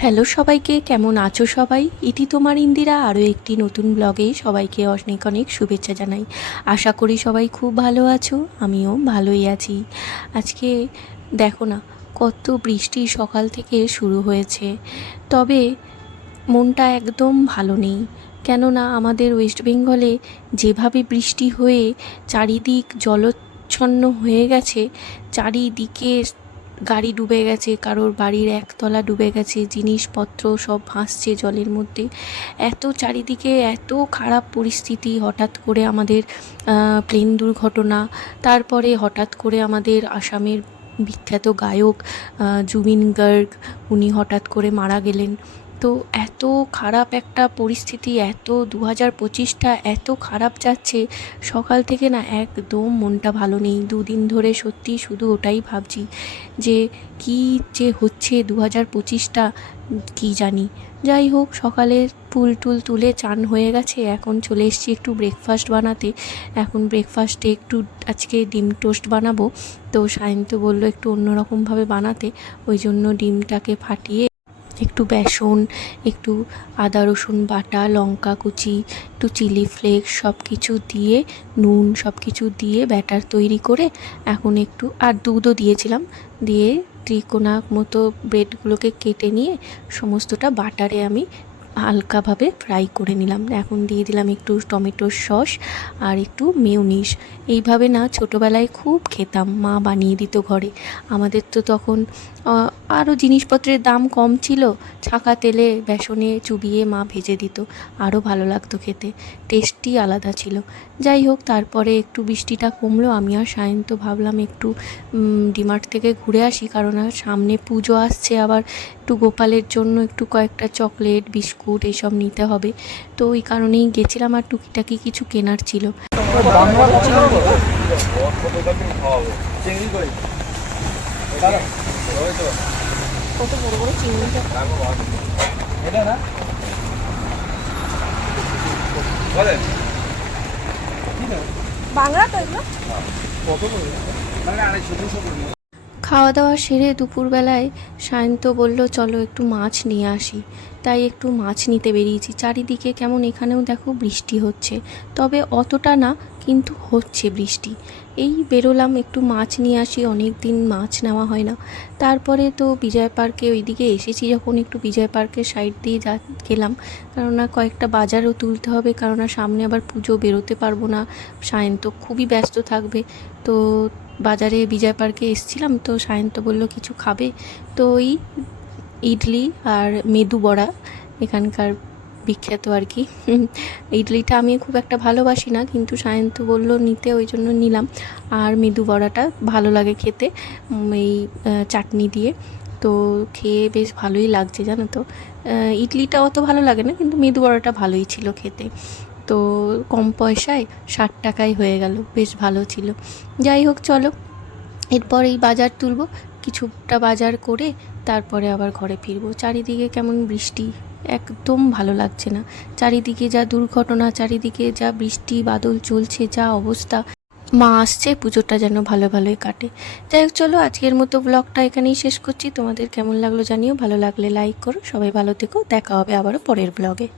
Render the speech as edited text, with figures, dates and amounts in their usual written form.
Hello সবাইকে, কেমন আছো সবাই? ইতি তোমার ইন্দিরা আরও একটি নতুন ব্লগে সবাইকে অনেক অনেক শুভেচ্ছা জানাই। আশা করি সবাই খুব ভালো আছো, আমিও ভালোই আছি। আজকে দেখো না, কত বৃষ্টি সকাল থেকে শুরু হয়েছে, তবে মনটা একদম ভালো নেই। কেননা আমাদের ওয়েস্ট বেঙ্গলে যেভাবে বৃষ্টি হয়ে চারিদিক জলচ্ছন্ন হয়ে গেছে, চারিদিকে গাড়ি ডুবে গেছে, কারোর বাড়ির একতলা ডুবে গেছে, জিনিসপত্র সব ভাসছে জলের মধ্যে। এত চারিদিকে এত খারাপ পরিস্থিতি, হঠাৎ করে আমাদের প্লেন দুর্ঘটনা, তারপরে হঠাৎ করে আমাদের আসামের বিখ্যাত গায়ক জুবিন গার্গ, উনি হঠাৎ করে মারা গেলেন। তো এত খারাপ একটা পরিস্থিতি, এত 2025টা এত খারাপ যাচ্ছে, সকাল থেকে না একদম মনটা ভালো নেই। দুদিন ধরে সত্যি শুধু ওটাই ভাবছি যে কী যে হচ্ছে 2025টা, কী জানি। যাই হোক, সকালে ফুল টুল তুলে চান হয়ে গেছে, এখন চলে এসেছি একটু ব্রেকফাস্ট বানাতে। এখন ব্রেকফাস্টে একটু আজকে ডিম টোস্ট বানাবো। তো সায়ন্ত বললো একটু অন্যরকমভাবে বানাতে, ওই জন্য ডিমটাকে ফাটিয়ে একটু বেসন, একটু আদা রসুন বাটা, লঙ্কা কুচি, একটু চিলি ফ্লেক্স সব কিছু দিয়ে, নুন সব কিছু দিয়ে ব্যাটার তৈরি করে, এখন একটু আর দুধও দিয়েছিলাম, দিয়ে ত্রিকোণা মতো ব্রেডগুলোকে কেটে নিয়ে সমস্তটা বাটারে আমি হালকাভাবে ফ্রাই করে নিলাম। এখন দিয়ে দিলাম একটু টমেটোর সস আর একটু মেয়োনিজ। এইভাবে না ছোটোবেলায় খুব খেতাম, মা বানিয়ে দিত ঘরে। আমাদের তো তখন আরও জিনিসপত্রের দাম কম ছিল, ছাঁকা তেলে বেসনে চুবিয়ে মা ভেজে দিত, আরও ভালো লাগতো খেতে, টেস্টই আলাদা ছিল। যাই হোক, তারপরে একটু বৃষ্টিটা কমলো, আমি আর সায়ন্ত ভাবলাম একটু ডিমার্ট থেকে ঘুরে আসি, কারণ আর সামনে পুজো আসছে, আবার একটু গোপালের জন্য একটু কয়েকটা চকলেট বিস্কুট এইসব নিতে হবে। তো ওই কারণেই গেছিলাম, আর টুকিটাকি কিছু কেনার ছিল। কত বড় বড় চিংড়ি বাংলা তো এগুলো। খাওয়া দাওয়া সেরে দুপুরবেলায় সায়ন্ত বলল চলো একটু মাছ নিয়ে আসি, তাই একটু মাছ নিতে বেরিয়েছি। চারিদিকে কেমন, এখানেও দেখো বৃষ্টি হচ্ছে, তবে অতটা না, কিন্তু হচ্ছে বৃষ্টি। এই বেরোলাম একটু মাছ নিয়ে আসি, অনেক দিন মাছ নেওয়া হয় না। তারপরে তো বিজয় পার্কে ওইদিকে এসেছি যখন, একটু বিজয় পার্কের সাইড দিয়ে গেলাম, কেননা কয়েকটা বাজারও তুলতে হবে, কেননা সামনে আবার পুজো, বেরোতে পারবো না, সায়ন্ত খুবই ব্যস্ত থাকবে। তো বাজারে বিজয় পার্কে এসেছিলাম, তো সায়ন্ত বলল কিছু খাবে, তো ওই ইডলি আর মেদু বড়া এখানকার বিখ্যাত আর কি। ইডলিটা আমি খুব একটা ভালোবাসি না, কিন্তু সায়ন্ত বলল নিতে, ওই জন্য নিলাম। আর মেদু বড়াটা ভালো লাগে খেতে, এই চাটনি দিয়ে। তো খেয়ে বেশ ভালোই লাগছে জানো তো। ইডলিটা অত ভালো লাগে না, কিন্তু মেদু বড়াটা ভালোই ছিল খেতে। তো কম পয়সায় 60 টাকায় হয়ে গেল, বেশ ভালো ছিল। যাই হোক, চলো এরপর এই বাজার তুলব, কিছুটা বাজার করে তারপরে আবার ঘরে ফিরবো। চারিদিকে কেমন বৃষ্টি, একদম ভালো লাগছে না। চারিদিকে যা দুর্ঘটনা, চারিদিকে যা বৃষ্টি বাদল চলছে, যা অবস্থা। মা আসছে, পুজোটা যেন ভালো ভালোই কাটে। যাই হোক, চলো আজকের মতো ব্লগটা এখানেই শেষ করছি। তোমাদের কেমন লাগলো জানিও, ভালো লাগলে লাইক করো। সবাই ভালো থেকো, দেখা হবে আবারও পরের ব্লগে।